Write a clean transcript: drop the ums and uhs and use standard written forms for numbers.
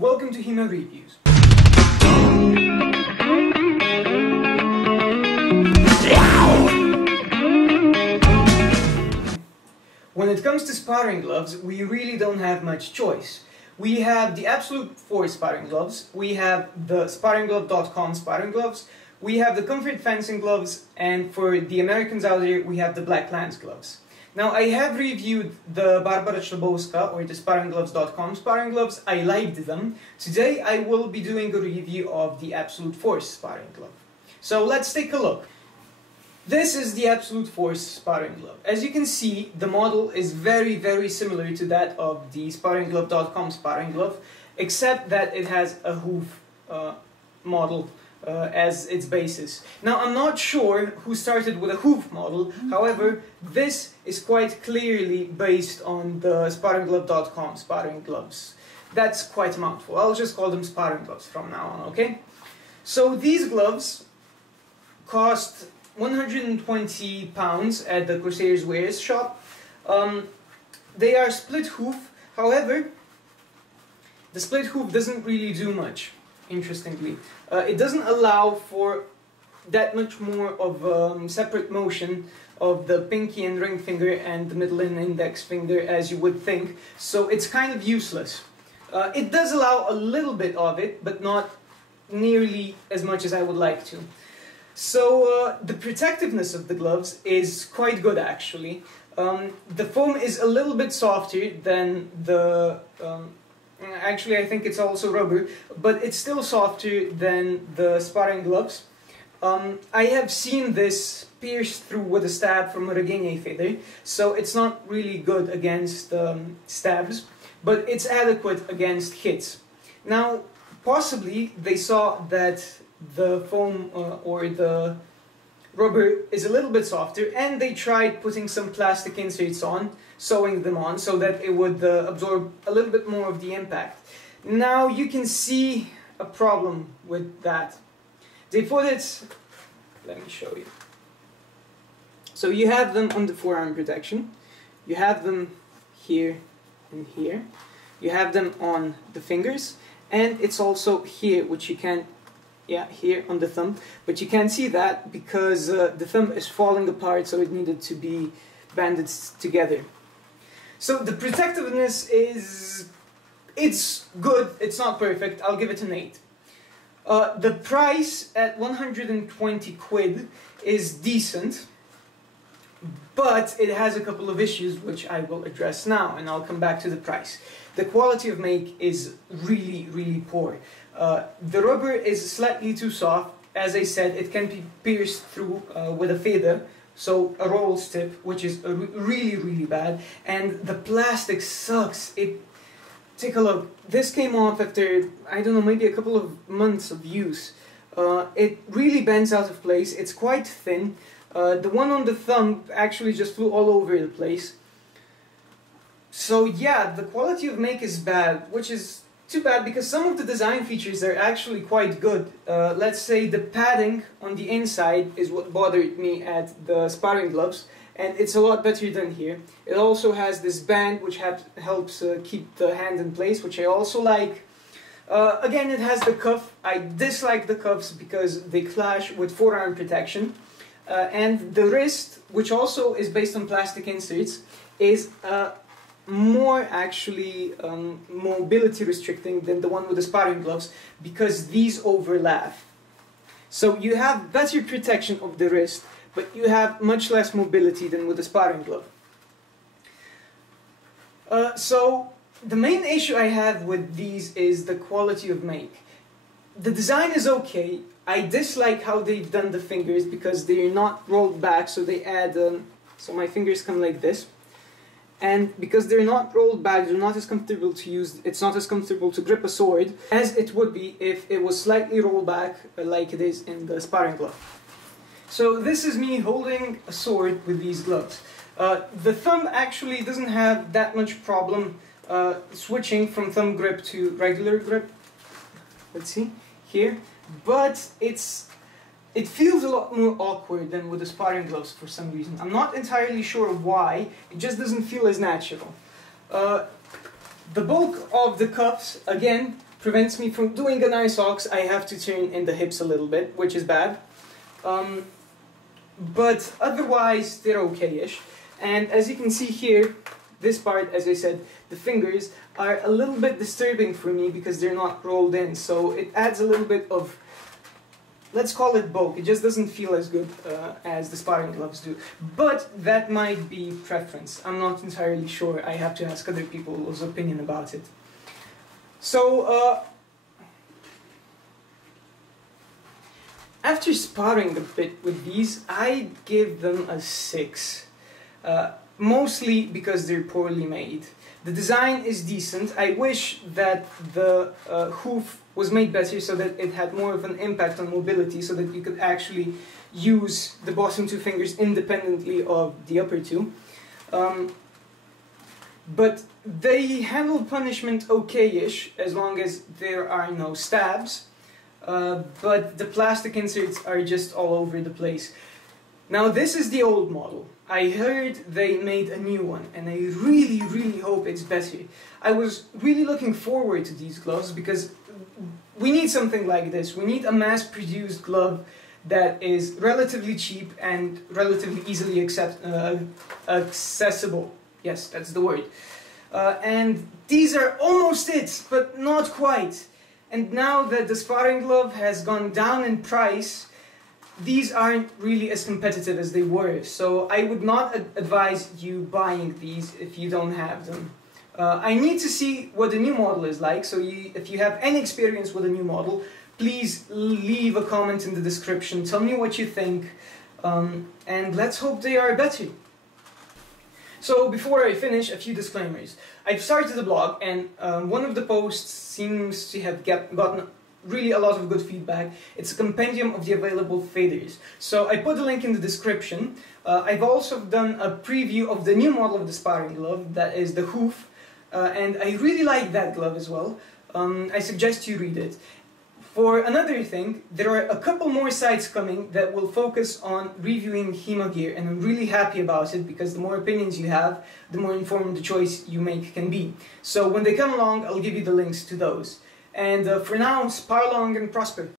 Welcome to HEMA Reviews. When it comes to sparring gloves, we really don't have much choice. We have the Absolute Force sparring gloves, we have the sparringglove.com sparring gloves, we have the Comfort fencing gloves, and for the Americans out there, we have the Black Lance gloves. Now, I have reviewed the Barbara Chlebowska or the sparringgloves.com sparring gloves. I liked them. Today, I will be doing a review of the Absolute Force sparring glove. So let's take a look. This is the Absolute Force sparring glove. As you can see, the model is very similar to that of the sparringglove.com sparring glove, except that it has a hoof model as its basis. Now, I'm not sure who started with a hoof model, however, this is quite clearly based on the sparringglove.com sparring gloves. That's quite a mouthful. I'll just call them sparring gloves from now on, okay? So these gloves cost £120 at the Crusaders Wares shop. They are split hoof, however, the split hoof doesn't really do much, interestingly. It doesn't allow for that much more of separate motion of the pinky and ring finger and the middle and index finger as you would think, so it's kind of useless. It does allow a little bit of it, but not nearly as much as I would like to. So the protectiveness of the gloves is quite good, actually. The foam is a little bit softer than the... actually, I think it's also rubber, but it's still softer than the sparring gloves. I have seen this pierced through with a stab from a Regenier feather, so it's not really good against stabs, but it's adequate against hits. Now, possibly they saw that the foam or the rubber is a little bit softer, and they tried putting some plastic inserts on, sewing them on, so that it would absorb a little bit more of the impact. Now you can see a problem with that. They put it, let me show you. So you have them on the forearm protection, you have them here and here, you have them on the fingers, and it's also here, which you can't, here on the thumb, but you can't see that because the thumb is falling apart, so it needed to be bandaged together. So the protectiveness it's good, it's not perfect, I'll give it an 8. The price at 120 quid is decent, but it has a couple of issues which I will address now, and I'll come back to the price. The quality of make is really poor. The rubber is slightly too soft. As I said, it can be pierced through with a feather, so a roll tip, which is really bad, and the plastic sucks. Take a look. This came off after, I don't know, maybe a couple of months of use. It really bends out of place. It's quite thin. The one on the thumb actually just flew all over the place. So yeah, the quality of make is bad, which is too bad because some of the design features are actually quite good. Let's say the padding on the inside is what bothered me at the sparring gloves, and it's a lot better than here. It also has this band which helps keep the hand in place, which I also like. Again, it has the cuff. I dislike the cuffs because they clash with forearm protection. And the wrist, which also is based on plastic inserts, is more actually mobility restricting than the one with the sparring gloves because these overlap. So you have better protection of the wrist, but you have much less mobility than with the sparring glove. So the main issue I have with these is the quality of make. The design is okay. I dislike how they've done the fingers because they're not rolled back, so they add, so my fingers come like this. And because they're not rolled back, they're not as comfortable to use, it's not as comfortable to grip a sword as it would be if it was slightly rolled back like it is in the sparring glove. So this is me holding a sword with these gloves. The thumb actually doesn't have that much problem switching from thumb grip to regular grip. Let's see, here. But it feels a lot more awkward than with the sparring gloves for some reason. I'm not entirely sure why, it just doesn't feel as natural. The bulk of the cuffs, again, prevents me from doing an eye socks. I have to turn in the hips a little bit, which is bad. But otherwise, they're okay-ish. And as you can see here, this part, as I said, the fingers are a little bit disturbing for me because they're not rolled in. So it adds a little bit of, let's call it bulk. It just doesn't feel as good as the sparring gloves do. But that might be preference. I'm not entirely sure. I have to ask other people's opinion about it. So, after sparring a bit with these, I give them a 6. Mostly because they're poorly made. The design is decent. I wish that the hoof was made better so that it had more of an impact on mobility, so that you could actually use the bottom two fingers independently of the upper two. But they handle punishment okay-ish, as long as there are no stabs. But the plastic inserts are just all over the place. Now this is the old model. I heard they made a new one, and I really, really hope it's better. I was really looking forward to these gloves because we need something like this. We need a mass-produced glove that is relatively cheap and relatively easily accessible. Yes, that's the word. And these are almost it, but not quite. And now that the sparring glove has gone down in price, these aren't really as competitive as they were. So I would not advise you buying these if you don't have them. I need to see what the new model is like, so if you have any experience with a new model, please leave a comment in the description, tell me what you think, and let's hope they are better. So before I finish, a few disclaimers. I've started the blog, and one of the posts seems to have gotten really a lot of good feedback. It's a compendium of the available faders. So I put a link in the description. I've also done a preview of the new model of the sparring glove, that is the hoof, and I really like that glove as well. I suggest you read it. For another thing, there are a couple more sites coming that will focus on reviewing HEMA gear, and I'm really happy about it because the more opinions you have, the more informed the choice you make can be. So when they come along, I'll give you the links to those. And for now, spar long and prosper.